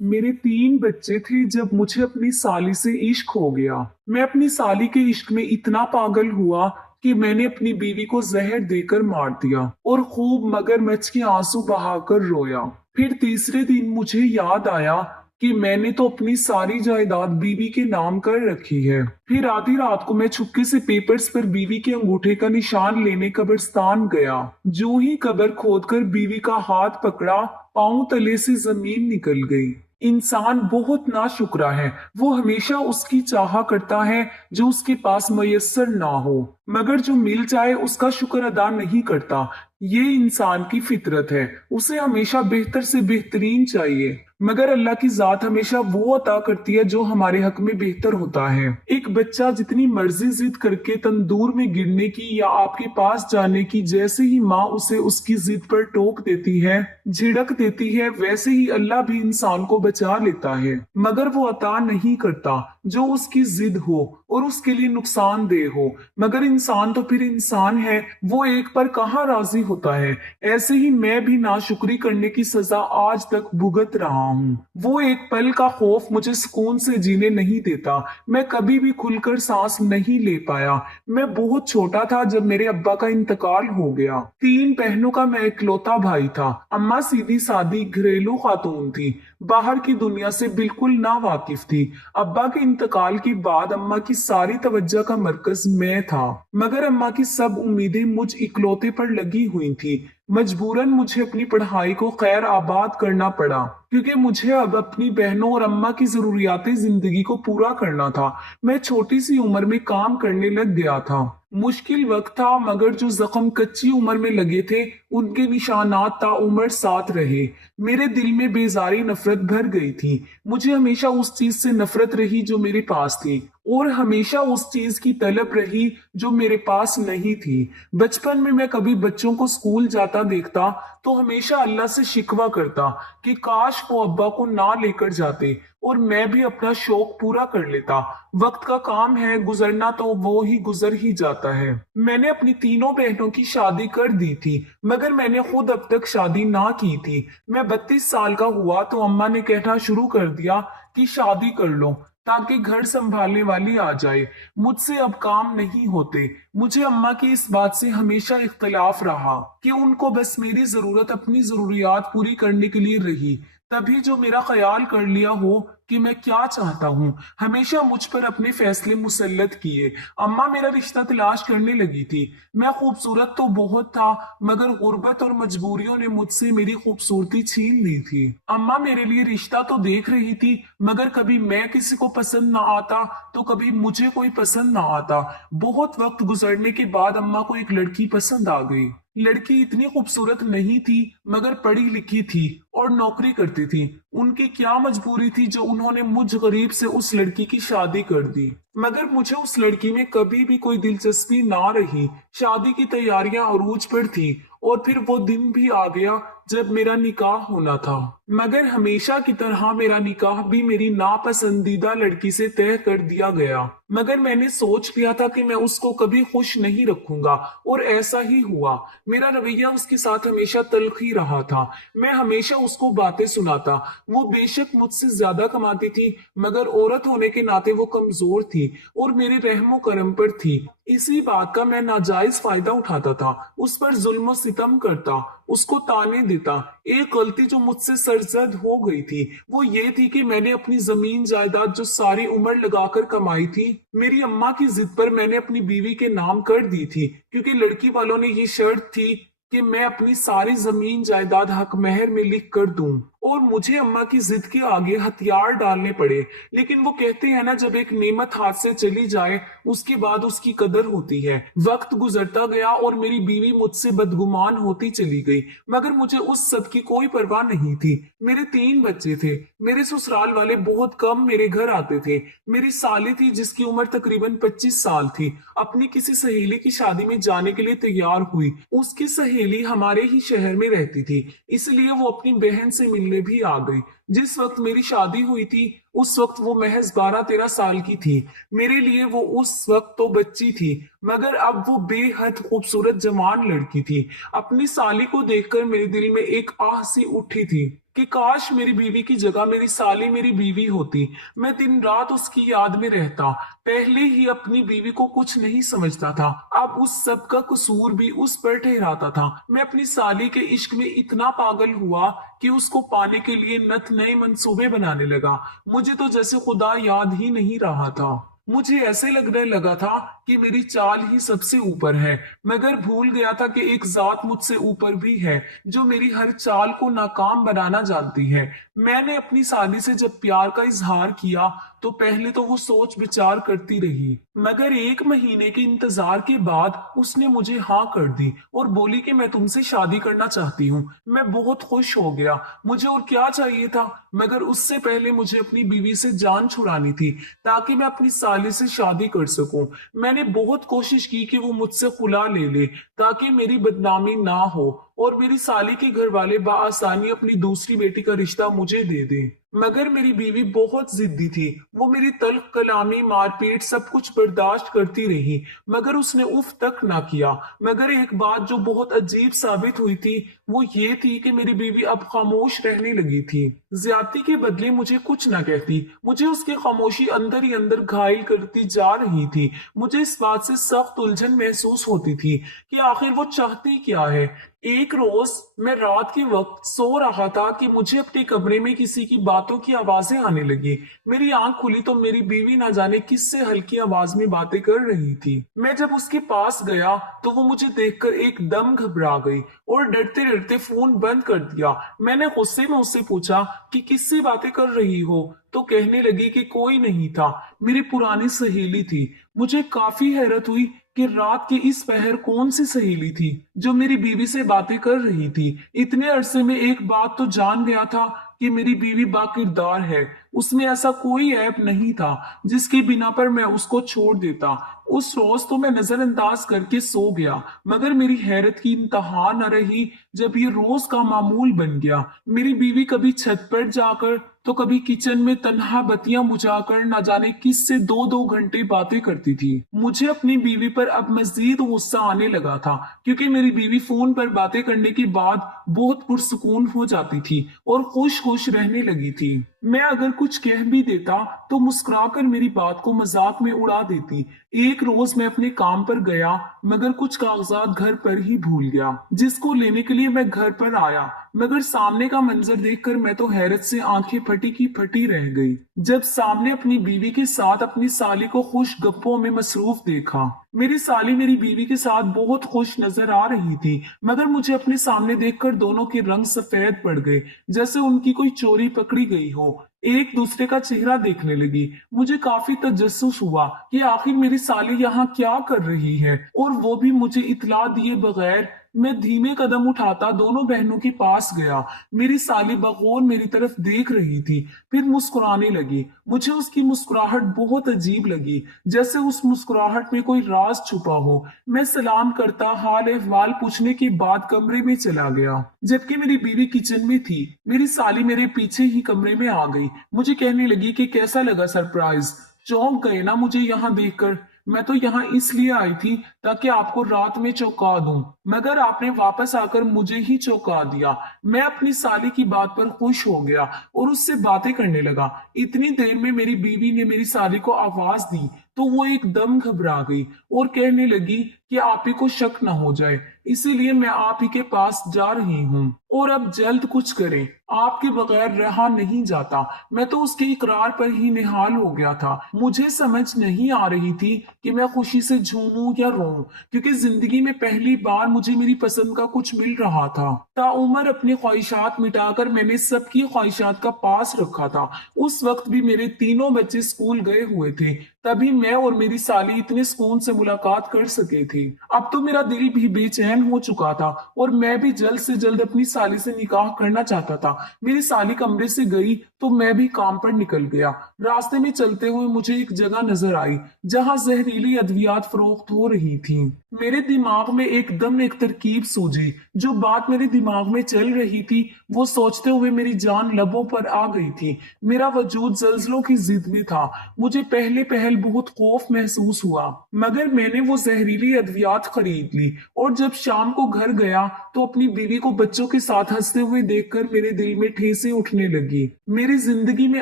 मेरे 3 बच्चे थे जब मुझे अपनी साली से इश्क हो गया। मैं अपनी साली के इश्क में इतना पागल हुआ कि मैंने अपनी बीवी को जहर देकर मार दिया और खूब मगरमच्छ के आंसू बहाकर रोया। फिर तीसरे दिन मुझे याद आया कि मैंने तो अपनी सारी जायदाद बीवी के नाम कर रखी है। फिर आधी रात को मैं छुपके से पेपर्स पर बीवी के अंगूठे का निशान लेने कब्रिस्तान गया। जो ही कब्र खोदकर बीवी का हाथ पकड़ा, पांव तले से जमीन निकल गई। इंसान बहुत नाशुक्रा है। वो हमेशा उसकी चाह करता है जो उसके पास मयस्सर ना हो, मगर जो मिल जाए उसका शुक्र अदा नहीं करता। ये इंसान की फितरत है। उसे हमेशा बेहतर से बेहतरीन चाहिए, मगर अल्लाह की जात हमेशा वो अता करती है जो हमारे हक में बेहतर होता है। एक बच्चा जितनी मर्जी जिद करके तंदूर में गिरने की या आपके पास जाने की, जैसे ही माँ उसे उसकी जिद पर टोक देती है, झिड़क देती है, वैसे ही अल्लाह भी इंसान को बचा लेता है। मगर वो अता नहीं करता जो उसकी जिद हो और उसके लिए नुकसानदेह हो। मगर इंसान तो फिर इंसान है, वो एक पर कहाँ राजी होता है। ऐसे ही मैं भी नाशुक्री करने की सजा आज तक भुगत रहा हूँ। वो एक पल का खौफ मुझे सुकून से जीने नहीं देता। मैं कभी भी खुलकर सांस नहीं ले पाया। मैं बहुत छोटा था जब मेरे अब्बा का इंतकाल हो गया। 3 बहनों का मैं इकलौता भाई था। अम्मा सीधी सादी घरेलू खातून थी, बाहर की दुनिया से बिल्कुल ना वाकिफ थी। अब्बा के इंतकाल के बाद अम्मा की सारी तवज्जो का मरकज मैं था, मगर अम्मा की सब उम्मीदें मुझ इकलौते पर लगी हुई थी। मजबूरन मुझे अपनी पढ़ाई को खैर आबाद करना पड़ा, क्योंकि मुझे अब अपनी बहनों और अम्मा की जरूरियातें जिंदगी को पूरा करना था। मैं छोटी सी उम्र में काम करने लग गया था। मुश्किल वक्त था, मगर जो जख्म कच्ची उम्र में लगे थे उनके निशानात ताउम्र साथ रहे। मेरे दिल में बेजारी नफरत भर गई थी। मुझे हमेशा उस चीज से नफरत रही जो मेरे पास थी, और हमेशा उस चीज की तलब रही जो मेरे पास नहीं थी। बचपन में मैं कभी बच्चों को स्कूल जाता देखता तो हमेशा अल्लाह से शिकवा करता कि काश वो अब्बा को ना लेकर जाते और मैं भी अपना शौक पूरा कर लेता। वक्त का काम है, गुजरना तो वो ही गुजर ही जाता है। मैंने अपनी 3 बहनों की शादी कर दी थी, मगर मैंने खुद अब तक शादी ना की थी। मैं 32 साल का हुआ तो अम्मा ने कहना शुरू कर दिया कि शादी कर लो ताकि घर संभालने वाली आ जाए। मुझसे अब काम नहीं होते। मुझे अम्मा की इस बात से हमेशा इख्तलाफ रहा कि उनको बस मेरी जरूरत अपनी जरूरियात पूरी करने के लिए रही, तभी जो मेरा ख्याल कर लिया हो कि मैं क्या चाहता हूँ। हमेशा मुझ पर अपने फैसले मुसल्लत किए। अम्मा मेरा रिश्ता तलाश करने लगी थी। मैं खूबसूरत तो बहुत था, मगर गुर्बत और मजबूरियों ने मुझसे मेरी खूबसूरती छीन ली थी। अम्मा मेरे लिए रिश्ता तो देख रही थी, मगर कभी मैं किसी को पसंद ना आता तो कभी मुझे कोई पसंद ना आता। बहुत वक्त गुजरने के बाद अम्मा को एक लड़की पसंद आ गई। लड़की इतनी खूबसूरत नहीं थी, मगर पढ़ी लिखी थी और नौकरी करती थी। उनकी क्या मजबूरी थी जो उन्होंने मुझ गरीब से उस लड़की की शादी कर दी। मगर मुझे उस लड़की में कभी भी कोई दिलचस्पी ना रही। शादी की तैयारियां अरूज पर थी और फिर वो दिन भी आ गया जब मेरा निकाह होना था। मगर हमेशा की तरह मेरा निकाह भी मेरी नापसंदीदा लड़की से तय कर दिया गया। मगर मैंने सोच लिया था कि मैं उसको कभी खुश नहीं रखूंगा, और ऐसा ही हुआ। मेरा रवैया उसके साथ हमेशा तल्ख ही रहा था। मैं हमेशा उसको बातें सुनाता। वो बेशक मुझसे ज्यादा कमाती थी, मगर औरत होने के नाते वो कमजोर थी और मेरे रहमो करम पर थी। इसी बात का मैं नाजायज फायदा उठाता था, उस पर जुल्म सितम करता, उसको ताने देता। एक गलती जो मुझसे सरजद हो गई थी वो ये थी कि मैंने अपनी जमीन जायदाद जो सारी उम्र लगाकर कमाई थी, मेरी अम्मा की जिद पर मैंने अपनी बीवी के नाम कर दी थी, क्योंकि लड़की वालों ने ये शर्त थी कि मैं अपनी सारी जमीन जायदाद हक महर में लिख कर दूं। और मुझे अम्मा की जिद के आगे हथियार डालने पड़े। लेकिन वो कहते हैं ना, जब एक नेमत हाथ से चली जाए उसके बाद उसकी कदर होती है। वक्त गुजरता गया और मेरी बीवी मुझसे बदगुमान होती चली गई, मगर मुझे उस सब की कोई परवाह नहीं थी। मेरे 3 बच्चे थे। मेरे ससुराल वाले बहुत कम मेरे घर आते थे। मेरी साली थी जिसकी उम्र तकरीबन 25 साल थी, अपनी किसी सहेली की शादी में जाने के लिए तैयार हुई। उसकी सहेली हमारे ही शहर में रहती थी, इसलिए वो अपनी बहन से मिलने भी आ गई। जिस वक्त मेरी शादी हुई थी उस वक्त वो महज 12-13 साल की थी। मेरे लिए वो उस वक्त तो बच्ची थी, मगर अब वो बेहद खूबसूरत जवान लड़की थी। अपनी साली को देखकर मेरे दिल में एक आह सी उठी थी कि काश मेरी बीवी की जगह मेरी साली मेरी बीवी होती। मैं दिन रात उसकी याद में रहता। पहले ही अपनी बीवी को कुछ नहीं समझता था, अब उस सब का कसूर भी उस पर ठहराता था। मैं अपनी साली के इश्क में इतना पागल हुआ कि उसको पाने के लिए नत नए मंसूबे बनाने लगा। मुझे तो जैसे खुदा याद ही नहीं रहा था। मुझे ऐसे लगने लगा था कि मेरी चाल ही सबसे ऊपर है, मगर भूल गया था कि एक जात मुझसे ऊपर भी है जो मेरी हर चाल को नाकाम बनाना जानती है। मैंने अपनी साली से जब प्यार का इजहार किया तो पहले तो वो सोच विचार करती रही, मगर 1 महीने के इंतजार के बाद उसने मुझे हाँ कर दी और बोली कि मैं तुमसे शादी करना चाहती हूँ। मैं बहुत खुश हो गया, मुझे और क्या चाहिए था, मगर उससे पहले मुझे अपनी बीवी से जान छुड़ानी थी ताकि मैं अपनी साली से शादी कर सकूं। मैंने बहुत कोशिश की कि वो मुझसे खुला ले ले ताकि मेरी बदनामी ना हो और मेरी साली के घर वाले बआसानी अपनी दूसरी बेटी का रिश्ता मुझे दे दें। मगर मेरी बीवी बहुत जिद्दी थी। वो मेरी तल्ख कलामी, मारपीट सब कुछ बर्दाश्त करती रही, मगर उसने उफ तक ना किया। मगर एक बात जो बहुत अजीब साबित हुई थी वो ये थी कि मेरी बीवी अब खामोश रहने लगी थी। ज्यादती के बदले मुझे कुछ ना कहती। मुझे उसकी खामोशी अंदर ही अंदर घायल करती जा रही थी। मुझे इस बात से सख्त उलझन महसूस होती थी कि आखिर वो चाहती क्या है। एक रोज मैं रात के वक्त सो रहा था कि मुझे अपने कमरे में किसी की बातों की आवाजें आने लगी। मेरी आंख खुली तो मेरी बीवी ना जाने किससे हल्की आवाज में बातें कर रही थी। मैं जब उसके पास गया तो वो मुझे देखकर एकदम घबरा गई और डरते डरते फोन बंद कर दिया। मैंने गुस्से में उससे पूछा कि किससे बातें कर रही हो, तो कहने लगी कि कोई नहीं था, मेरी पुरानी सहेली थी। मुझे काफी हैरत हुई कि रात के इस पहर कौन सी सहेली थी जो मेरी बीवी से बातें कर रही थी। इतने अरसे में एक बात तो जान गया था कि मेरी बीवी बाकिरदार है। उसमें ऐसा कोई ऐप नहीं था जिसकी बिना पर मैं उसको छोड़ देता। उस रोज तो मैं नजरअंदाज करके सो गया, मगर मेरी हैरत की इंतहा न रही जब ये रोज का मामूल बन गया। मेरी बीवी कभी छत पर जाकर तो कभी किचन में तन्हा बत्तियां बुझाकर न जाने किस से 2-2 घंटे बातें करती थी। मुझे अपनी बीवी पर अब मजीद गुस्सा आने लगा था क्योंकि मेरी बीवी फोन पर बातें करने के बाद बहुत पुरसुकून हो जाती थी और खुश खुश रहने लगी थी। मैं अगर कुछ कह भी देता तो मुस्कुराकर मेरी बात को मजाक में उड़ा देती। एक रोज मैं अपने काम पर गया, मगर कुछ कागजात घर पर ही भूल गया, जिसको लेने के लिए मैं घर पर आया। मगर सामने का मंजर देखकर मैं तो हैरत से आंखें फटी की फटी रह गई जब सामने अपनी बीवी के साथ अपनी साली को खुश गप्पों में मसरूफ देखा। मेरी साली मेरी बीवी के साथ बहुत खुश नजर आ रही थी, मगर मुझे अपने सामने देखकर दोनों के रंग सफेद पड़ गए, जैसे उनकी कोई चोरी पकड़ी गई हो। एक दूसरे का चेहरा देखने लगी। मुझे काफी तजस्सुस हुआ कि आखिर मेरी साली यहाँ क्या कर रही है, और वो भी मुझे इतला दिए बगैर। मैं धीमे कदम उठाता दोनों बहनों के पास गया। मेरी साली बगौर मेरी तरफ देख रही थी, फिर मुस्कुराने लगी। मुझे उसकी मुस्कुराहट बहुत अजीब लगी, जैसे उस मुस्कुराहट में कोई राज छुपा हो। मैं सलाम करता हाल अहवाल पूछने के बाद कमरे में चला गया, जबकि मेरी बीवी किचन में थी। मेरी साली मेरे पीछे ही कमरे में आ गई। मुझे कहने लगी कि कैसा लगा सरप्राइज, चौंक गए ना मुझे यहाँ देखकर। मैं तो यहाँ इसलिए आई थी ताकि आपको रात में चौंका दूं, मगर आपने वापस आकर मुझे ही चौंका दिया। मैं अपनी साली की बात पर खुश हो गया और उससे बातें करने लगा। इतनी देर में मेरी बीवी ने मेरी साली को आवाज दी तो वो एकदम घबरा गई और कहने लगी कि आप ही को शक न हो जाए, इसीलिए मैं आप ही के पास जा रही हूँ और अब जल्द कुछ करें, आपके बगैर रहा नहीं जाता। मैं तो उसके इकरार पर ही निहाल हो गया था। मुझे समझ नहीं आ रही थी कि मैं खुशी से झूमूं या रोऊं, क्योंकि जिंदगी में पहली बार मुझे मेरी पसंद का कुछ मिल रहा था। ताउमर अपनी ख्वाहिशात मिटाकर मैंने सबकी ख्वाहिशात का पास रखा था। उस वक्त भी मेरे तीनों बच्चे स्कूल गए हुए थे, तभी मैं और मेरी साली इतने सुकून से मुलाकात कर सके थे। अब तो मेरा दिल भी बेचैन हो चुका था और मैं भी जल्द से जल्द अपनी साली से निकाह करना चाहता था। मेरी साली कमरे से गई तो मैं भी काम पर निकल गया। रास्ते में चलते हुए मुझे एक जगह नजर आई जहां जहरीली अद्वियात फरोख्त हो रही थी। मेरे दिमाग में एकदम एक तरकीब सूझी। जो बात मेरे दिमाग में चल रही थी वो सोचते हुए मेरी जान लबों पर आ गई थी। मेरा वजूद जल्जलों की जिद में था। मुझे पहले पहल बहुत खौफ महसूस हुआ, मगर मैंने वो जहरीली अद्वियात खरीद ली और जब शाम को घर गया तो अपनी बीवी को बच्चों के साथ हंसते हुए देखकर मेरे दिल में ठेसें उठने लगी। मेरी जिंदगी में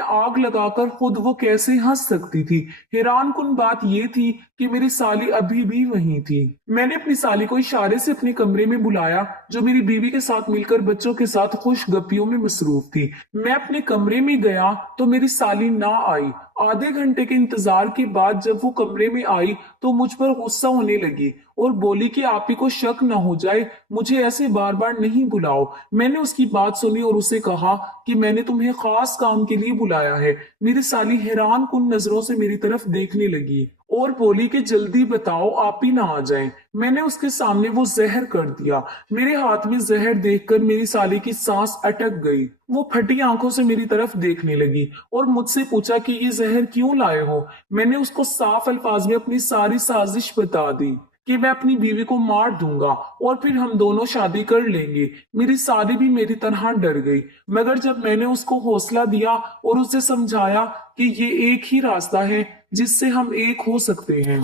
आग लगाकर खुद वो कैसे हंस सकती थी। हैरान कुन बात ये थी कि मेरी साली अभी भी वहीं थी। मैंने अपनी साली को इशारे से अपने कमरे में बुलाया, जो मेरी बीवी के साथ मिलकर बच्चों के साथ खुश गप्पियों में मसरूफ थी। मैं अपने कमरे में गया तो मेरी साली ना आई। आधे घंटे के इंतजार के बाद जब वो कमरे में आई तो मुझ पर गुस्सा होने लगी और बोली कि आप ही को शक न हो जाए, मुझे ऐसे बार बार नहीं बुलाओ। मैंने उसकी बात सुनी और उसे कहा कि मैंने तुम्हें खास काम के लिए बुलाया है। मेरी साली हैरान कुन नजरों से मेरी तरफ देखने लगी और बोली कि जल्दी बताओ, आप ही ना आ जाएं। मैंने उसके सामने वो जहर कर दिया। मेरे हाथ में जहर देखकर मेरी साली की सांस अटक गई। वो फटी आंखों से मेरी तरफ देखने लगी और मुझसे पूछा कि ये जहर क्यों लाए हो। मैंने उसको साफ अल्फाज में अपनी सारी साजिश बता दी कि मैं अपनी बीवी को मार दूंगा और फिर हम दोनों शादी कर लेंगे। मेरी साली भी मेरी तरह डर गई, मगर जब मैंने उसको हौसला दिया और उसे समझाया कि ये एक ही रास्ता है जिससे हम एक हो सकते हैं,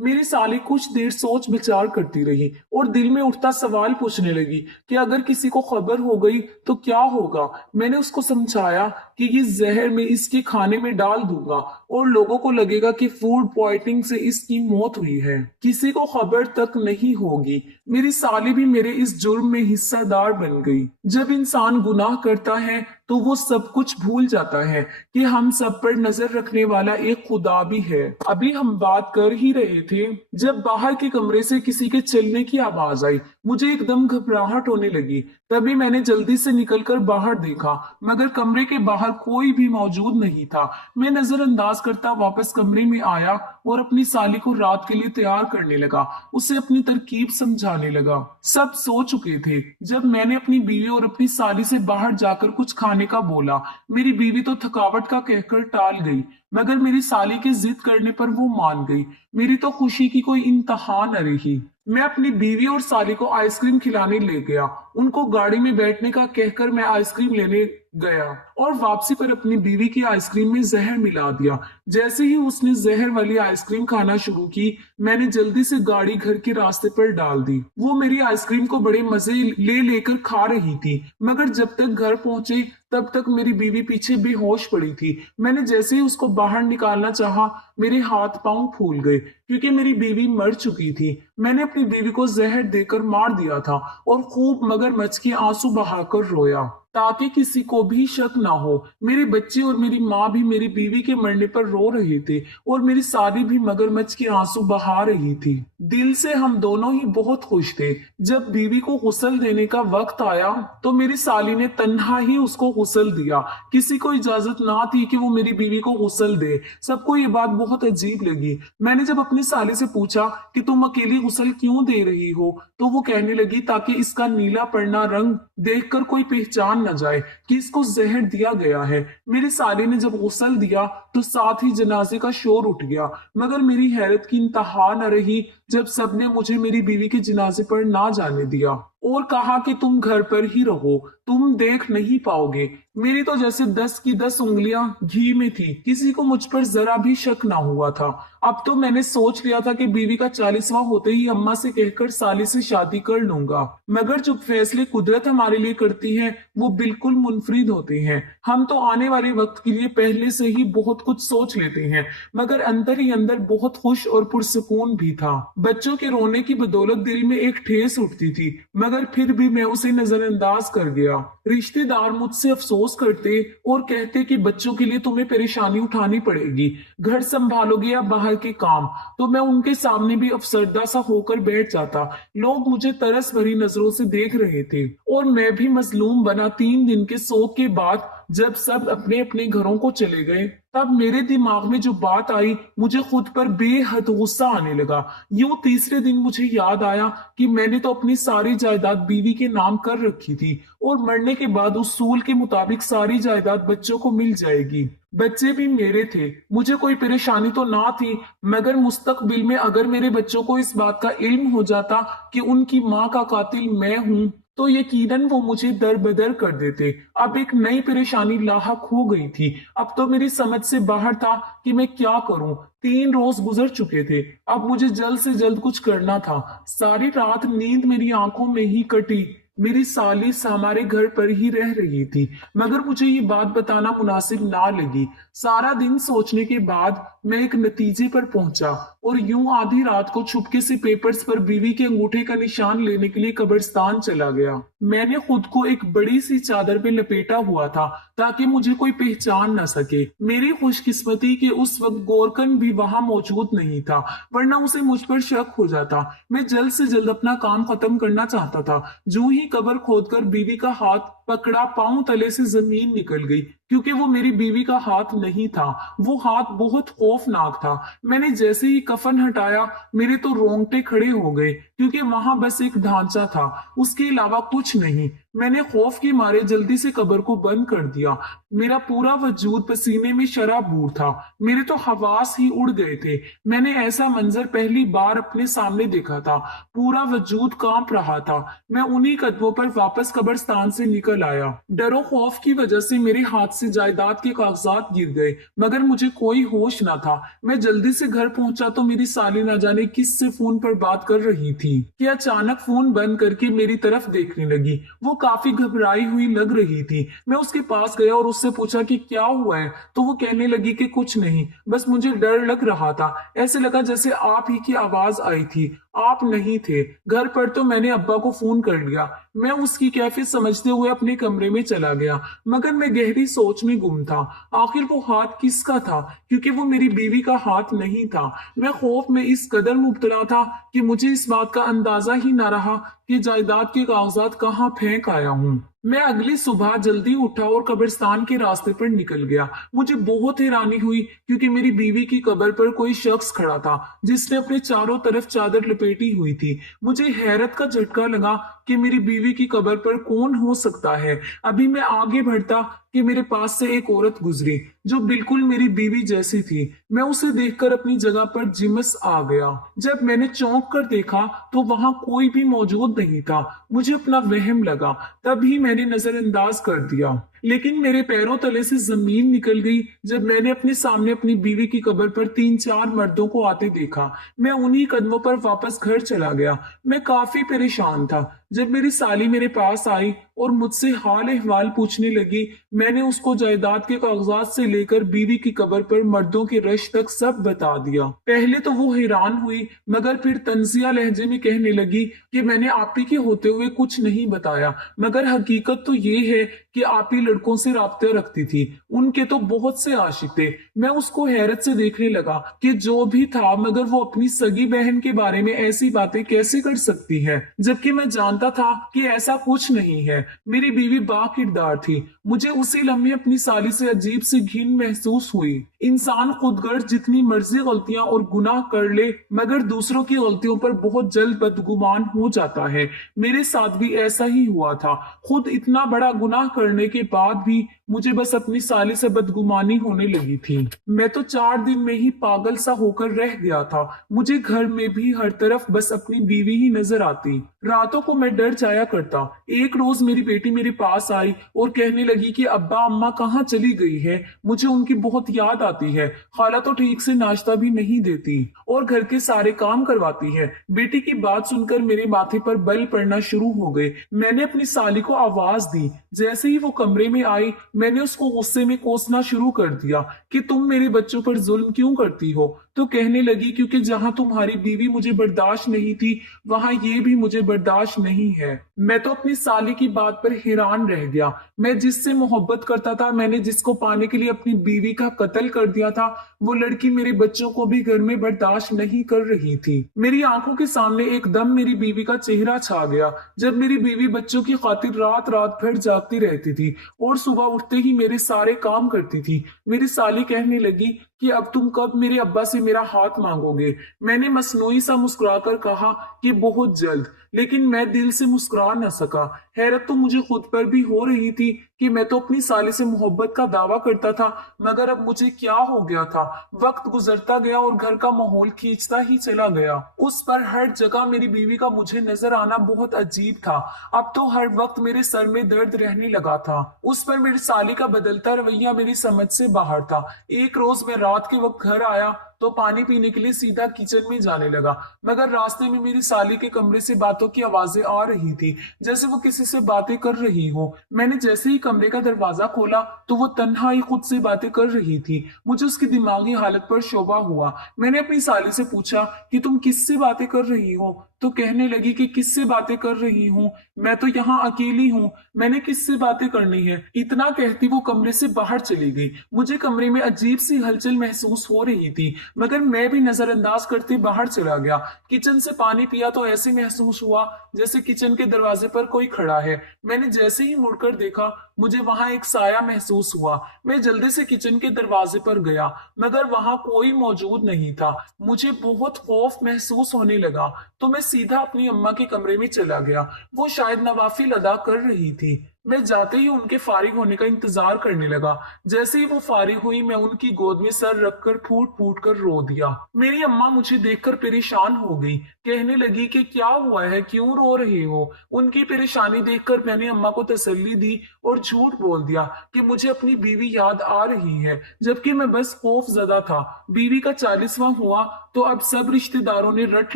मेरी साली कुछ देर सोच विचार करती रही और दिल में उठता सवाल पूछने लगी कि अगर किसी को खबर हो गई तो क्या होगा। मैंने उसको समझाया कि ये जहर मैं इसके खाने में डाल दूंगा और लोगों को लगेगा कि फूड पॉइजनिंग से इसकी मौत हुई है, किसी को खबर तक नहीं होगी। मेरी साली भी मेरे इस जुर्म में हिस्सेदार बन गई। जब इंसान गुनाह करता है तो वो सब कुछ भूल जाता है कि हम सब पर नजर रखने वाला एक खुदा भी है। अभी हम बात कर ही रहे थे जब बाहर के कमरे से किसी के चलने की आवाज आई। मुझे एकदम घबराहट होने लगी। तभी मैंने जल्दी से निकलकर बाहर देखा, मगर कमरे के बाहर कोई भी मौजूद नहीं था। मैं नजरअंदाज करता वापस कमरे में आया और अपनी साली को रात के लिए तैयार करने लगा। उसे अपनी तरकीब समझाने लगा। सब सो चुके थे जब मैंने अपनी बीवी और अपनी साली से बाहर जाकर कुछ खाने का बोला। मेरी बीवी तो थकावट का कहकर टाल गई, मगर मेरी साली के जिद करने पर वो मान गई। मेरी तो खुशी की कोई इंतहा न रही। मैं अपनी बीवी और साली को आइसक्रीम खिलाने ले गया। उनको गाड़ी में बैठने का कहकर मैं आइसक्रीम लेने गया और वापसी पर अपनी बीवी की आइसक्रीम में जहर मिला दिया। जैसे ही उसने जहर वाली आइसक्रीम खाना शुरू की, मैंने जल्दी से गाड़ी घर के रास्ते पर डाल दी। वो मेरी आइसक्रीम को बड़े मजे ले लेकर खा रही थी, मगर जब तक घर पहुंचे तब तक मेरी बीवी पीछे बेहोश पड़ी थी। मैंने जैसे ही उसको बाहर निकालना चाहा, मेरे हाथ पांव फूल गए क्योंकि मेरी बीवी मर चुकी थी। मैंने अपनी बीवी को जहर देकर मार दिया था और खूब मगरमच्छ के आंसू बहाकर रोया ताकि किसी को भी शक ना हो। मेरे बच्चे और मेरी माँ भी मेरी बीवी के मरने पर रो रहे थे और मेरी साली भी मगरमच्छ के आंसू बहा रही थी। दिल से हम दोनों ही बहुत खुश थे। जब बीवी को गुस्ल देने का वक्त आया तो मेरी साली ने तन्हा ही उसको गुस्ल दिया। किसी को इजाजत ना थी कि वो मेरी बीवी को गुस्ल दे। सबको ये बात बहुत अजीब लगी। मैंने जब अपनी साली से पूछा कि तुम अकेली गुस्ल क्यों दे रही हो, तो वो कहने लगी ताकि इसका नीला पड़ना रंग देखकर कोई पहचान न जाए कि इसको जहर दिया गया है। मेरी साली ने जब गुस्ल दिया तो साथ ही जनाजे का शोर उठ गया, मगर मेरी हैरत की इंतहा न रही जब सबने मुझे मेरी बीवी के जनाजे पर ना जाने दिया और कहा कि तुम घर पर ही रहो, तुम देख नहीं पाओगे। मेरी तो जैसे 10 की 10 उंगलियां घी में थी। किसी को मुझ पर जरा भी शक ना हुआ था। अब तो मैंने सोच लिया था कि बीवी का 40वां होते ही अम्मा से कहकर साली से शादी कर लूंगा, मगर जो फैसले कुदरत हमारे लिए करती है वो बिल्कुल मुनफरिद होते हैं। हम तो आने वाले वक्त के लिए पहले से ही बहुत कुछ सोच लेते हैं, मगर अंदर ही अंदर बहुत खुश और पुरसुकून भी था। बच्चों के रोने की बदौलत दिल में एक ठेस उठती थी, मगर फिर भी मैं उसे नजरअंदाज कर गया। रिश्तेदार मुझसे अफसोस करते और कहते कि बच्चों के लिए तुम्हें परेशानी उठानी पड़ेगी, घर संभालोगे या बाहर के काम, तो मैं उनके सामने भी अफसरदा सा होकर बैठ जाता। लोग मुझे तरस भरी नजरों से देख रहे थे और मैं भी मजलूम बना 3 दिन के शोक के बाद जब सब अपने अपने घरों को चले गए तब मेरे दिमाग में जो बात आई, मुझे खुद पर बेहद गुस्सा आने लगा। यूं तीसरे दिन मुझे याद आया कि मैंने तो अपनी सारी जायदाद बीवी के नाम कर रखी थी और मरने के बाद उसूल के मुताबिक सारी जायदाद बच्चों को मिल जाएगी। बच्चे भी मेरे थे, मुझे कोई परेशानी तो ना थी, मगर मुस्तकबिल में अगर मेरे बच्चों को इस बात का इल्म हो जाता कि उनकी माँ का कातिल मैं हूं तो यकीनन वो मुझे दर बदर कर देते। अब एक नई परेशानी लाहक हो गई थी। अब तो मेरी समझ से बाहर था कि मैं क्या करूं। 3 रोज गुजर चुके थे, अब मुझे जल्द से जल्द कुछ करना था। सारी रात नींद मेरी आंखों में ही कटी। मेरी सालिस हमारे घर पर ही रह रही थी, मगर मुझे ये बात बताना मुनासिब ना लगी। सारा दिन सोचने के बाद मैं एक नतीजे पर पहुंचा और यूं आधी रात को छुपके से पेपर्स पर बीवी के अंगूठे का निशान लेने के लिए कब्रिस्तान चला गया। मैंने खुद को एक बड़ी सी चादर पे लपेटा हुआ था ताकि मुझे कोई पहचान न सके। मेरी खुशकिस्मती कि उस वक्त गोरकन भी वहां मौजूद नहीं था, वरना उसे मुझ पर शक हो जाता। मैं जल्द से जल्द अपना काम खत्म करना चाहता था। जो ही कब्र खोदकर बीवी का हाथ पकड़ा, पांव तले से जमीन निकल गई, क्योंकि वो मेरी बीवी का हाथ नहीं था। वो हाथ बहुत खौफनाक था। मैंने जैसे ही कफन हटाया मेरे तो रोंगटे खड़े हो गए, क्योंकि वहां बस एक ढांचा था, उसके अलावा कुछ नहीं। मैंने खौफ के मारे जल्दी से कब्र को बंद कर दिया। मेरा पूरा वजूद पसीने में शराबूर था, मेरे तो हवास ही उड़ गए थे। मैंने ऐसा मंजर पहली बार अपने सामने देखा था। पूरा वजूद कांप रहा था। मैं उन्हीं कदमों पर वापस कब्रिस्तान से निकल आया। डरो खौफ की वजह से मेरे हाथ से जायदाद के कागजात गिर गए, मगर मुझे कोई होश न था। मैं जल्दी से घर पहुंचा तो मेरी साली न जाने किससे फोन पर बात कर रही थी कि अचानक फोन बंद करके मेरी तरफ देखने लगी। वो काफी घबराई हुई लग रही थी। मैं उसके पास गया और उससे पूछा कि क्या हुआ है, तो वो कहने लगी कि कुछ नहीं, बस मुझे डर लग रहा था। ऐसे लगा जैसे आप ही की आवाज आई थी। आप नहीं थे घर पर। तो मैंने अब्बा को फोन कर लिया। मैं उसकी कैफियत समझते हुए अपने कमरे में चला गया, मगर मैं गहरी सोच में गुम था। आखिर वो हाथ किसका था, क्योंकि वो मेरी बीवी का हाथ नहीं था। मैं खौफ में इस कदर मुब्तला था कि मुझे इस बात का अंदाजा ही ना रहा कि जायदाद के कागजात कहाँ फेंक आया हूँ। मैं अगली सुबह जल्दी उठा और कब्रिस्तान के रास्ते पर निकल गया। मुझे बहुत हैरानी हुई, क्योंकि मेरी बीवी की कब्र पर कोई शख्स खड़ा था जिसने अपने चारों तरफ चादर लपेटी हुई थी। मुझे हैरत का झटका लगा कि मेरी बीवी की कब्र पर कौन हो सकता है। अभी मैं आगे बढ़ता कि मेरे पास से एक औरत गुजरी जो बिल्कुल मेरी बीवी जैसी थी। मैं उसे देखकर अपनी जगह पर जिमस आ गया। जब मैंने चौंक कर देखा तो वहां कोई भी मौजूद नहीं था। मुझे अपना वहम लगा, तभी मैंने नजरअंदाज कर दिया, लेकिन मेरे पैरों तले से जमीन निकल गई जब मैंने अपने सामने अपनी बीवी की कब्र पर 3-4 मर्दों को आते देखा। मैं उन्हीं कदमों पर वापस घर चला गया। मैं काफी परेशान था। जब मेरी साली मेरे पास आई और मुझसे हाल अहवाल पूछने लगी, मैंने उसको जायदाद के कागजात से लेकर बीवी की कब्र पर मर्दों के रश तक सब बता दिया। पहले तो वो हैरान हुई, मगर फिर तंजिया लहजे में कहने लगी कि मैंने आप ही के होते हुए कुछ नहीं बताया, मगर हकीकत तो ये है कि आप ही लड़कों से राब्ते रखती थी। उनके तो बहुत से आशिक थे। मैं उसको हैरत से देखने लगा कि जो भी था, मगर वो अपनी सगी बहन के बारे में ऐसी बातें कैसे कर सकती है, जबकि मैं जानता था कि ऐसा कुछ नहीं है। मेरी बीवी बाकिरदार थी। मुझे उसी लम्हे अपनी साली से अजीब सी घिन महसूस हुई। इंसान खुदगर्ज जितनी मर्जी गलतियां और गुनाह कर ले, मगर दूसरों की गलतियों पर बहुत जल्द बदगुमान हो जाता है। मेरे साथ भी ऐसा ही हुआ था। खुद इतना बड़ा गुनाह करने के बाद भी मुझे बस अपनी साली से बदगुमानी होने लगी थी। मैं तो 4 दिन में ही पागल सा होकर रह गया था। मुझे घर में भी हर तरफ बस अपनी बीवी ही नजर आती। रातों को मैं डर जाया करता। एक रोज मेरी बेटी मेरे पास आई और कहने लगी कि अब्बा अम्मा कहाँ चली गई है, मुझे उनकी बहुत याद आती है। खाला तो ठीक से नाश्ता भी नहीं देती और घर के सारे काम करवाती है। बेटी की बात सुनकर मेरे माथे पर बल पड़ना शुरू हो गए। मैंने अपनी साली को आवाज दी। जैसे ही वो कमरे में आई, मैंने उसको गुस्से में कोसना शुरू कर दिया कि तुम मेरे बच्चों पर जुल्म क्यों करती हो। तो कहने लगी क्योंकि जहां तुम्हारी बीवी मुझे बर्दाश्त नहीं थी वहां ये भी मुझे बर्दाश्त नहीं है। मैं तो अपनी साली की बात पर हैरान रह गया। मैं जिससे मोहब्बत करता था, मैंने जिसको पाने के लिए अपनी बीवी का कत्ल कर दिया था, वो लड़की मेरे बच्चों को भी घर में बर्दाश्त नहीं कर रही थी। मेरी आंखों के सामने एकदम मेरी बीवी का चेहरा छा गया, जब मेरी बीवी बच्चों की खातिर रात रात भर जागती रहती थी और सुबह उठते ही मेरे सारे काम करती थी। मेरी साली कहने लगी कि अब तुम कब मेरे अब्बा से मेरा हाथ मांगोगे। मैंने मसनूई सा मुस्कुराकर कहा कि बहुत जल्द, लेकिन मैं दिल से मुस्कुरा न सका। हैरत तो मुझे खुद पर भी हो रही थी कि मैं तो अपनी साली से मोहब्बत का दावा करता था, मगर अब मुझे क्या हो गया था। वक्त गुजरता गया और घर का माहौल खींचता ही चला गया। उस पर हर जगह मेरी बीवी का मुझे नजर आना बहुत अजीब था। अब तो हर वक्त मेरे सर में दर्द रहने लगा था। उस पर मेरी साली का बदलता रवैया मेरी समझ से बाहर था। एक रोज मैं रात के वक्त घर आया तो पानी पीने के लिए सीधा किचन में जाने लगा, मगर रास्ते में मेरी साली के कमरे से बातों की आवाजें आ रही थी, जैसे वो किसी से बातें कर रही हो। मैंने जैसे ही कमरे का दरवाजा खोला तो वो तन्हा ही खुद से बातें कर रही थी। मुझे उसकी दिमागी हालत पर शोभा हुआ। मैंने अपनी साली से पूछा कि तुम किससे बातें कर रही हो, तो कहने लगी कि किससे बातें कर रही हूँ, मैं तो यहाँ अकेली हूँ, मैंने किससे बातें करनी है। इतना कहती वो कमरे से बाहर चली गई। मुझे कमरे में अजीब सी हलचल महसूस हो रही थी, मगर मैं भी नजरअंदाज करते बाहर चला गया। किचन से पानी पिया तो ऐसे महसूस हुआ जैसे किचन के दरवाजे पर कोई खड़ा है। मैंने जैसे ही मुड़कर देखा, मुझे वहां एक साया महसूस हुआ। मैं जल्दी से किचन के दरवाजे पर गया, मगर वहां कोई मौजूद नहीं था। मुझे बहुत खौफ महसूस होने लगा, तो मैं सीधा अपनी अम्मा के कमरे में चला गया। वो शायद नवाफिल अदा कर रही थी। मैं जाते ही उनके फारिग होने का इंतजार करने लगा। जैसे ही वो फारिग हुई, मैं उनकी गोद में सर रखकर फूट फूट कर रो दिया। मेरी अम्मा मुझे देखकर परेशान हो गई, कहने लगी कि क्या हुआ है, क्यों रो रहे हो। उनकी परेशानी देखकर मैंने अम्मा को तसल्ली दी और झूठ बोल दिया कि मुझे अपनी बीवी याद आ रही है, जबकि मैं बस खौफ ज़दा था। बीवी का 40वां हुआ तो अब सब रिश्तेदारों ने रट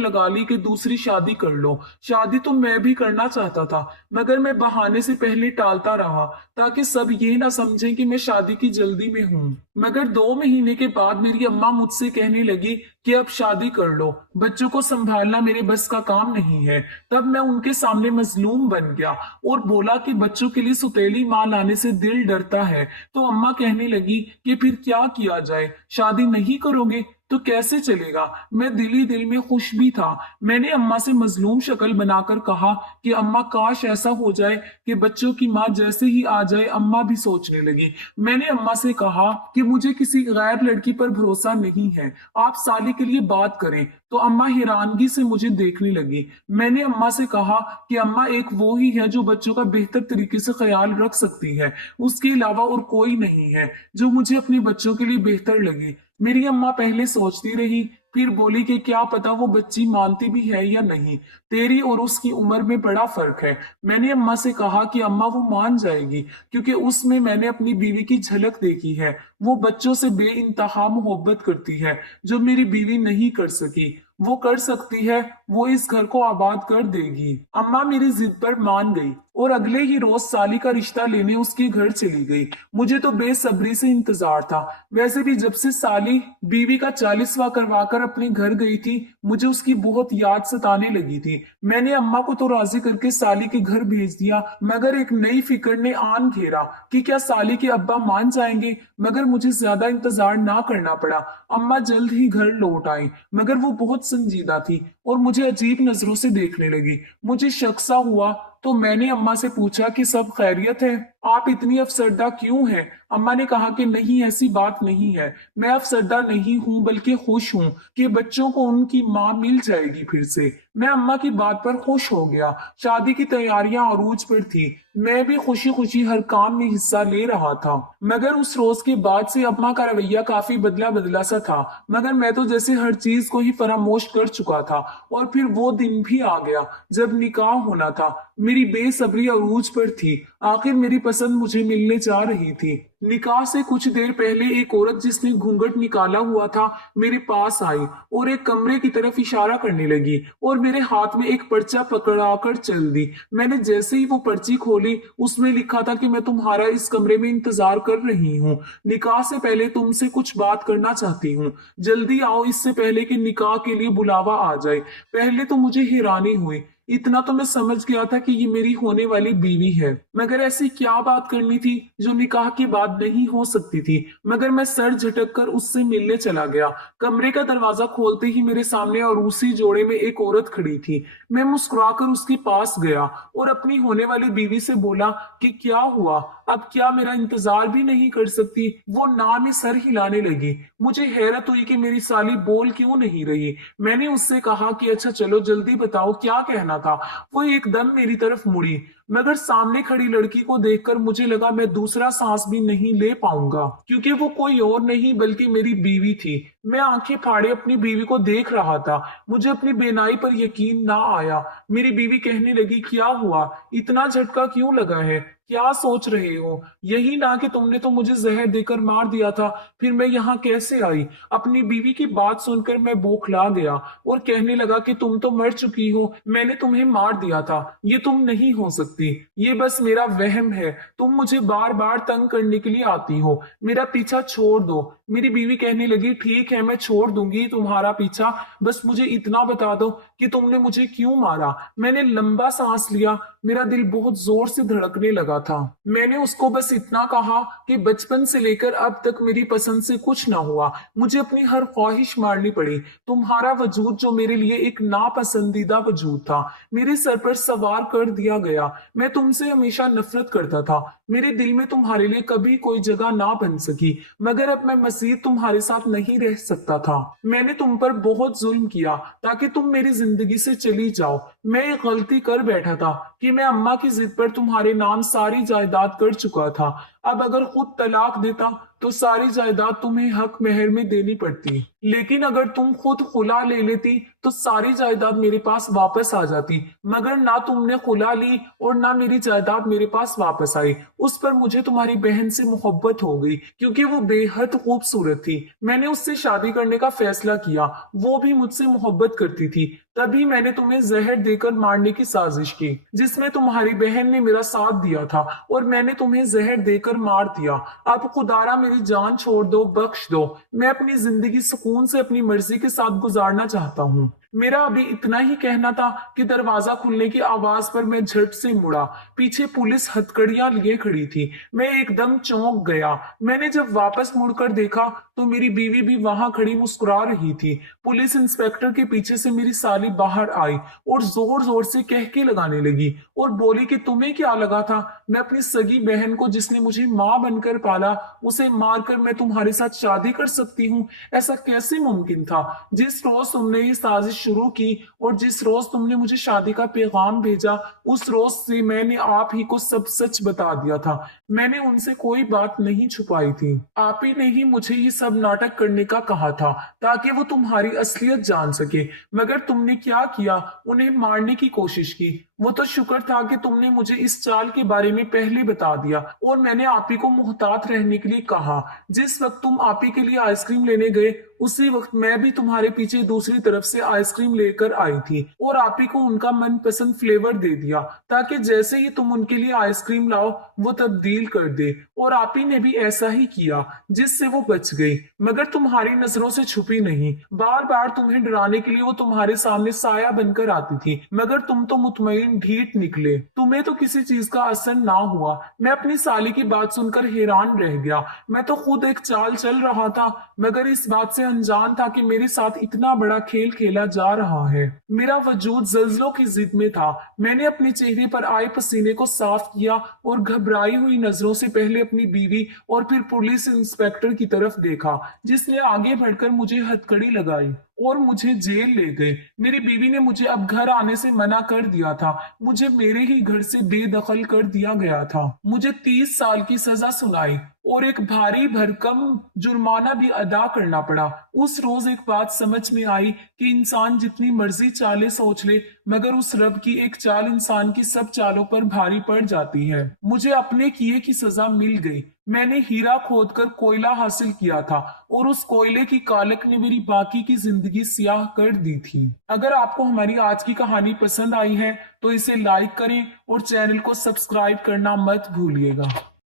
लगा ली कि दूसरी शादी कर लो। शादी तो मैं भी करना चाहता था, मगर मैं बहाने से पहले टालता रहा ताकि सब ये ना समझें कि मैं शादी की जल्दी में हूँ। मगर 2 महीने के बाद मेरी अम्मा मुझसे कहने लगी कि अब शादी कर लो, बच्चों को संभालना मेरे बस का काम नहीं है। तब मैं उनके सामने मजलूम बन गया और बोला कि बच्चों के लिए सुतेली माँ लाने से दिल डरता है। तो अम्मा कहने लगी कि फिर क्या किया जाए, शादी नहीं करोगे तो कैसे चलेगा। मैं दिल ही दिल में खुश भी था। मैंने अम्मा से मजलूम शक्ल बनाकर कहा कि अम्मा काश ऐसा हो जाए कि बच्चों की माँ जैसे ही आ जाए। अम्मा भी सोचने लगी। मैंने अम्मा से कहा कि मुझे किसी गैर लड़की पर भरोसा नहीं है, आप साली के लिए बात करें। तो अम्मा हैरानगी से मुझे देखने लगी। मैंने अम्मा से कहा कि अम्मा एक वो ही है जो बच्चों का बेहतर तरीके से ख्याल रख सकती है, उसके अलावा और कोई नहीं है जो मुझे अपने बच्चों के लिए बेहतर लगे। मेरी अम्मा पहले सोचती रही, फिर बोली कि क्या पता वो बच्ची मानती भी है या नहीं, तेरी और उसकी उम्र में बड़ा फर्क है। मैंने अम्मा से कहा कि अम्मा वो मान जाएगी, क्योंकि उसमें मैंने अपनी बीवी की झलक देखी है। वो बच्चों से बेइंतहा मोहब्बत करती है, जो मेरी बीवी नहीं कर सकी। वो कर सकती है, वो इस घर को आबाद कर देगी। अम्मा मेरी जिद पर मान गई और अगले ही रोज साली का रिश्ता लेने उसके घर चली गई। मुझे तो बेसब्री से इंतजार था। वैसे भी जब से साली बीवी का 40वां करवाकर अपने घर गई थी, मुझे उसकी बहुत याद सताने लगी थी। मैंने अम्मा को तो राजी करके साली के घर भेज दिया, मगर एक नई फिक्र ने आन घेरा कि क्या साली के अब्बा मान जाएंगे। मगर मुझे ज्यादा इंतजार ना करना पड़ा। अम्मा जल्द ही घर लौट आई, मगर वो बहुत संजीदा थी और मुझे अजीब नजरों से देखने लगी। मुझे शक सा हुआ तो मैंने अम्मा से पूछा कि सब खैरियत है, आप इतनी अफसरदा क्यों हैं। अम्मा ने कहा कि नहीं, ऐसी बात नहीं है, मैं अफसरदा नहीं हूँ बल्कि खुश हूँ कि बच्चों को उनकी माँ मिल जाएगी फिर से। मैं अम्मा की बात पर खुश हो गया। शादी की तैयारियां अरूज पर थी। मैं भी खुशी खुशी हर काम में हिस्सा ले रहा था। मगर उस रोज के बाद से अम्मा का रवैया काफी बदला बदला सा था। मगर मैं तो जैसे हर चीज को ही फरामोश कर चुका था। और फिर वो दिन भी आ गया जब निकाह होना था। मेरी बेसब्री अरूज पर थी। आखिर मेरी पसंद मुझे मिलने जा रही थी। निकाह से कुछ देर पहले एक औरत जिसने घूंघट निकाला हुआ था मेरे पास आई और एक कमरे की तरफ इशारा करने लगी और मेरे हाथ में एक पर्चा पकड़ाकर चल दी। मैंने जैसे ही वो पर्ची खोली उसमें लिखा था कि मैं तुम्हारा इस कमरे में इंतजार कर रही हूँ, निकाह से पहले तुमसे कुछ बात करना चाहती हूँ, जल्दी आओ इससे पहले कि निकाह के लिए बुलावा आ जाए। पहले तो मुझे हैरानी हुई, इतना तो मैं समझ गया था कि ये मेरी होने वाली बीवी है, मगर ऐसी क्या बात करनी थी जो निकाह के बाद नहीं हो सकती थी। मगर मैं सर झटक कर उससे मिलने चला गया। कमरे का दरवाजा खोलते ही मेरे सामने और उसी जोड़े में एक औरत खड़ी थी। मैं मुस्कुराकर उसके पास गया और अपनी होने वाली बीवी से बोला कि क्या हुआ, अब क्या मेरा इंतजार भी नहीं कर सकती। वो ना में सर हिलाने लगी। मुझे हैरत हुई कि मेरी साली बोल क्यों नहीं रही। मैंने उससे कहा कि अच्छा चलो जल्दी बताओ क्या कहना था। वो एकदम मेरी तरफ मुड़ी, मगर सामने खड़ी लड़की को देखकर मुझे लगा मैं दूसरा सांस भी नहीं ले पाऊंगा, क्योंकि वो कोई और नहीं बल्कि मेरी बीवी थी। मैं आंखें फाड़े अपनी बीवी को देख रहा था। मुझे अपनी बेनाई पर यकीन ना आया। मेरी बीवी कहने लगी, क्या हुआ, इतना झटका क्यों लगा है, क्या सोच रहे हो? यही ना कि तुमने तो मुझे जहर देकर मार दिया था, फिर मैं यहाँ कैसे आई? अपनी बीवी की बात सुनकर मैं बौखला गया और कहने लगा कि तुम तो मर चुकी हो, मैंने तुम्हें मार दिया था, ये तुम नहीं हो सकती, ये बस मेरा वहम है, तुम मुझे बार बार तंग करने के लिए आती हो, मेरा पीछा छोड़ दो। मेरी बीवी कहने लगी, ठीक है मैं छोड़ दूंगी तुम्हारा पीछा, बस मुझे इतना बता दो कि तुमने मुझे क्यों मारा। मैंने लंबा सांस लिया, मेरा दिल बहुत जोर से धड़कने लगा था। मैंने उसको बस इतना कहा कि बचपन से लेकर अब तक मेरी पसंद से कुछ ना हुआ, मुझे अपनी हर ख्वाहिश मारनी पड़ी। तुम्हारा वजूद जो मेरे लिए एक नापसंदीदा वजूद था, मेरे सर पर सवार कर दिया गया। मैं तुमसे हमेशा नफरत करता था, मेरे दिल में तुम्हारे लिए कभी कोई जगह ना बन सकी, मगर अब मैं मजीद तुम्हारे साथ नहीं रह सकता था। मैंने तुम पर बहुत जुल्म किया ताकि तुम मेरी जिंदगी से चली जाओ। मैं एक गलती कर बैठा था कि मैं अम्मा की जिद पर तुम्हारे नाम सारी जायदाद कर चुका था। अब अगर खुद तलाक देता तो सारी जायदाद तुम्हें हक महर में देनी पड़ती, लेकिन अगर तुम खुद खुला ले लेती तो सारी जायदाद मेरे पास वापस आ जाती। मगर ना तुमने खुला ली और ना मेरी जायदाद मेरे पास वापस आई। उस पर मुझे तुम्हारी बहन से मोहब्बत हो गई क्योंकि वो बेहद खूबसूरत थी। मैंने उससे शादी करने का फैसला किया, वो भी मुझसे मोहब्बत करती थी। तभी मैंने तुम्हें जहर देकर मारने की साजिश की, जिसमें तुम्हारी बहन ने मेरा साथ दिया था और मैंने तुम्हें जहर देकर मार दिया। अब खुदारा मेरी जान छोड़ दो, बख्श दो। मैं अपनी जिंदगी सुकून से अपनी मर्जी के साथ गुजारना चाहता हूँ। मेरा अभी इतना ही कहना था कि दरवाजा खुलने की आवाज पर मैं झट से मुड़ा। पीछे पुलिस हथकड़ियां लिए खड़ी थी। मैं एकदम चौंक गया। मैंने जब वापस मुड़कर देखा तो मेरी बीवी भी वहां खड़ी मुस्कुरा रही थी। पुलिस इंस्पेक्टर के पीछे से मेरी साली बाहर आई और जोर जोर से कह के लगाने लगी और बोली कि तुम्हें क्या लगा था मैं अपनी सगी बहन को, जिसने मुझे माँ बनकर पाला, उसे मारकर मैं तुम्हारे साथ शादी कर सकती हूँ? ऐसा कैसे मुमकिन था? जिस रोज तुमने ये साजिश शुरू की और जिस रोज तुमने मुझे शादी का पैगाम भेजा, उस रोज से मैंने आप ही को सब सच बता दिया था। मैंने उनसे कोई बात नहीं छुपाई थी। आप ही ने ही मुझे ये सब नाटक करने का कहा था ताकि वो तुम्हारी असलियत जान सके। मगर तुमने क्या किया? उन्हें मारने की कोशिश की। वो तो शुक्र था कि तुमने मुझे इस चाल के बारे में पहले बता दिया और मैंने आप ही को मोहतात रहने के लिए कहा। जिस वक्त तुम आप ही के लिए आइसक्रीम लेने गए, उसी वक्त मैं भी तुम्हारे पीछे दूसरी तरफ से आइसक्रीम लेकर आई थी और आप ही को उनका मनपसंद फ्लेवर दे दिया ताकि जैसे ही तुम उनके लिए आइसक्रीम लाओ वो तब्दील कर दे। और आप ही ने भी ऐसा ही किया, जिससे वो बच गई, मगर तुम्हारी नजरों से छुपी नहीं। बार बार तुम्हें डराने के लिए वो तुम्हारे सामने साया बनकर आती थी, मगर तुम तो मुतमईन ढीठ निकले। तुम्हें तो किसी चीज का असर ना हुआ। मैं अपनी साली की बात सुनकर हैरान रह गया। मैं तो खुद एक चाल चल रहा था, मगर इस बात से अनजान था कि मेरे साथ इतना बड़ा खेल खेला जा रहा है। मेरा वजूद जल्जलों की जिद में था। मैंने अपने चेहरे पर आए पसीने को साफ किया और घबराई हुई नजरों से पहले अपनी बीवी और फिर पुलिस इंस्पेक्टर की तरफ देखा, जिसने आगे बढ़कर मुझे हथकड़ी लगाई और मुझे जेल ले गए। मेरी बीवी ने मुझे अब घर आने से मना कर दिया था। मुझे मेरे ही घर से बेदखल कर दिया गया था। मुझे 30 साल की सजा सुनाई और एक भारी भरकम जुर्माना भी अदा करना पड़ा। उस रोज एक बात समझ में आई कि इंसान जितनी मर्जी चालें सोच ले, मगर उस रब की एक चाल इंसान की सब चालों पर भारी पड़ जाती है। मुझे अपने किए की सजा मिल गई। मैंने हीरा खोदकर कोयला हासिल किया था और उस कोयले की कालक ने मेरी बाकी की जिंदगी स्याह कर दी थी। अगर आपको हमारी आज की कहानी पसंद आई है तो इसे लाइक करें और चैनल को सब्सक्राइब करना मत भूलिएगा।